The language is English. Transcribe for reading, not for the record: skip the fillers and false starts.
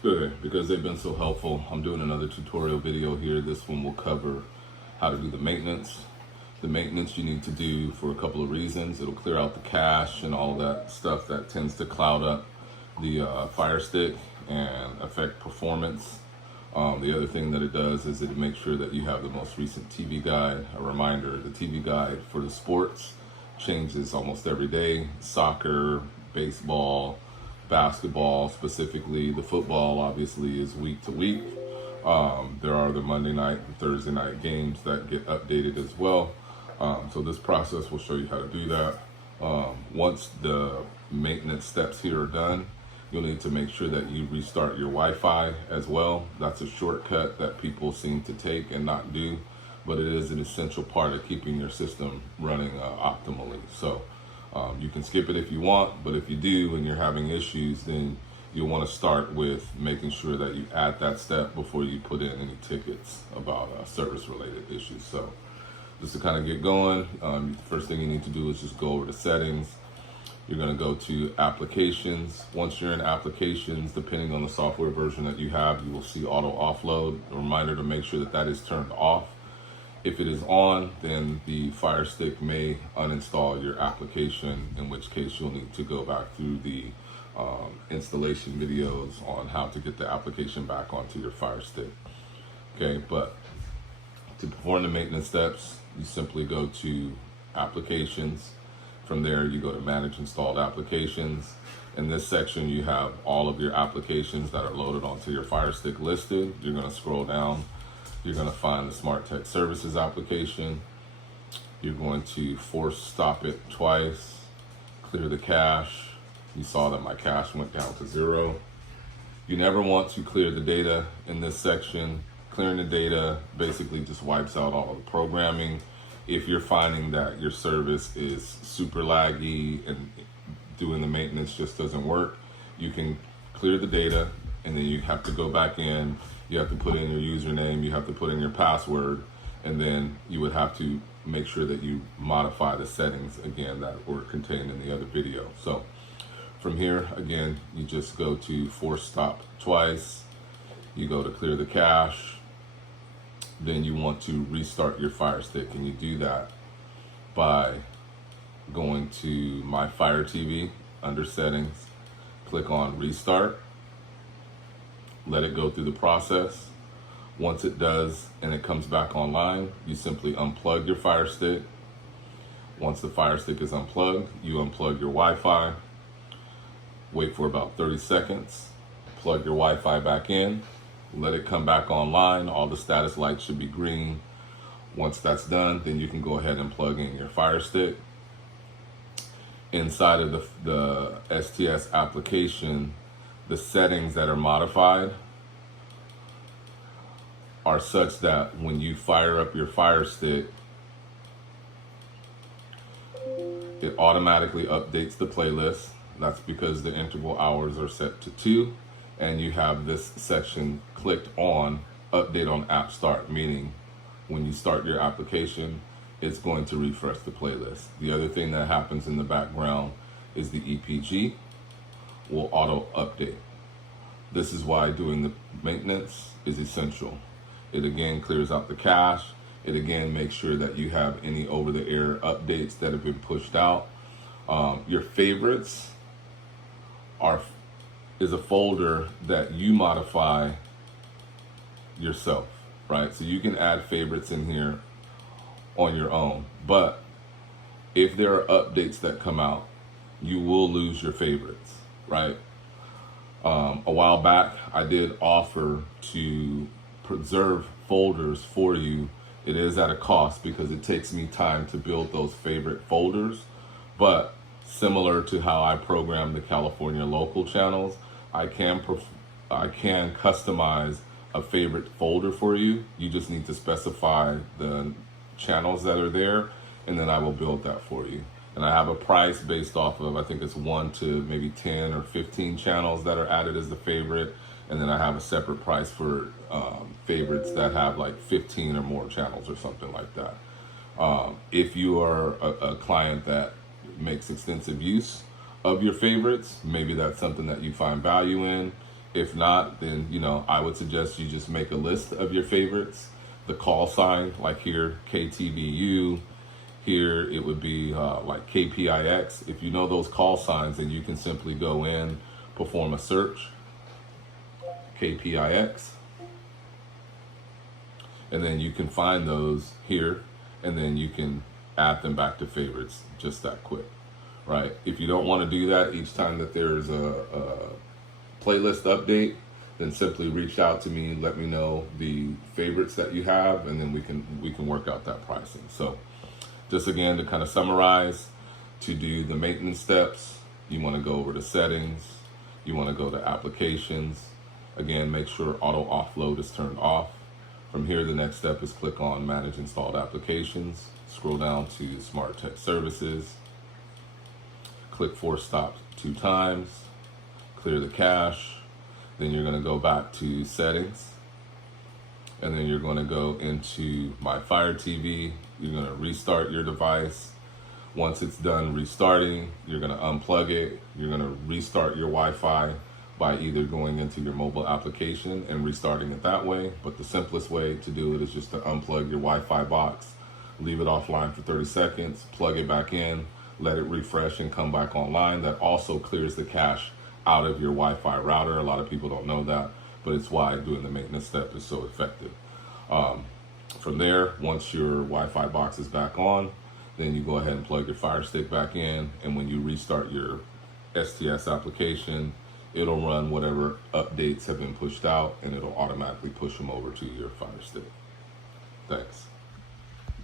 Good, because they've been so helpful. I'm doing another tutorial video here. This one will cover how to do the maintenance. The maintenance you need to do for a couple of reasons. It'll clear out the cache and all that stuff that tends to cloud up the Fire Stick and affect performance. The other thing that it does is it makes sure that you have the most recent TV guide. A reminder, the TV guide for the sports changes almost every day. Soccer, baseball, basketball specifically. The football obviously is week to week. There are the Monday night and Thursday night games that get updated as well. So this process will show you how to do that. Once the maintenance steps here are done, you'll need to make sure that you restart your Wi-Fi as well. That's a shortcut that people seem to take and not do, but it is an essential part of keeping your system running optimally. So you can skip it if you want, but if you do and you're having issues, then you'll want to start with making sure that you add that step before you put in any tickets about service-related issues. So just to kind of get going, the first thing you need to do is just go over to settings. You're going to go to applications. Once you're in applications, depending on the software version that you have, you will see auto offload. A reminder to make sure that that is turned off. If it is on, then the Fire Stick may uninstall your application, in which case you'll need to go back through the installation videos on how to get the application back onto your Fire Stick. Okay, but to perform the maintenance steps, you simply go to applications. From there, you go to manage installed applications. In this section, you have all of your applications that are loaded onto your Fire Stick listed. You're going to scroll down. You're going to find the Smart Tech Services application. You're going to force stop it twice, clear the cache. You saw that my cache went down to 0. You never want to clear the data in this section. Clearing the data basically just wipes out all of the programming. If you're finding that your service is super laggy and doing the maintenance just doesn't work, you can clear the data and then you have to go back in. You have to put in your username, you have to put in your password, and then you would have to make sure that you modify the settings again that were contained in the other video. So from here, again, you just go to force stop twice. You go to clear the cache. Then you want to restart your Fire Stick, and you do that by going to My Fire TV under settings, click on restart, let it go through the process. Once it does and it comes back online, you simply unplug your Fire Stick. Once the Fire Stick is unplugged, you unplug your Wi-Fi, wait for about 30 seconds, plug your Wi-Fi back in, let it come back online. All the status lights should be green. Once that's done, then you can go ahead and plug in your Fire Stick. Inside of the STS application, the settings that are modified are such that when you fire up your Fire Stick, it automatically updates the playlist. That's because the interval hours are set to 2. And you have this section clicked on update on app start, meaning when you start your application, it's going to refresh the playlist. The other thing that happens in the background is the EPG will auto update. This is why doing the maintenance is essential. It again clears out the cache. It again makes sure that you have any over-the-air updates that have been pushed out. Your favorites is a folder that you modify yourself, right? So you can add favorites in here on your own, but if there are updates that come out, you will lose your favorites, right? A while back, I did offer to preserve folders for you. It is at a cost because it takes me time to build those favorite folders, but similar to how I program the California local channels, I can customize a favorite folder for you. You just need to specify the channels that are there, and then I will build that for you. And I have a price based off of, I think it's 1 to maybe 10 or 15 channels that are added as the favorite. And then I have a separate price for favorites that have like 15 or more channels or something like that. If you are a client that makes extensive use of your favorites, maybe that's something that you find value in. If not, then, you know, I would suggest you just make a list of your favorites. The call sign, like here, KTVU. Here, it would be like KPIX. If you know those call signs, then you can simply go in, perform a search, KPIX, and then you can find those here, and then you can add them back to favorites just that quick, right? If you don't want to do that each time that there's a playlist update, then simply reach out to me, let me know the favorites that you have, and then we can work out that pricing. So just again, to kind of summarize, to do the maintenance steps, you want to go over to settings, you want to go to applications. Again, make sure auto offload is turned off. From here, the next step is click on manage installed applications, scroll down to smart tech services, click force stop 2 times, clear the cache. Then you're going to go back to settings, and then you're going to go into my Fire TV. You're going to restart your device. Once it's done restarting, you're going to unplug it. You're going to restart your Wi-Fi by either going into your mobile application and restarting it that way. But the simplest way to do it is just to unplug your Wi-Fi box, leave it offline for 30 seconds, plug it back in, let it refresh and come back online. That also clears the cache out of your Wi-Fi router. A lot of people don't know that, but it's why doing the maintenance step is so effective. From there, once your Wi-Fi box is back on, then you go ahead and plug your Fire Stick back in, and when you restart your STS application, it'll run whatever updates have been pushed out, and it'll automatically push them over to your Fire Stick. Thanks.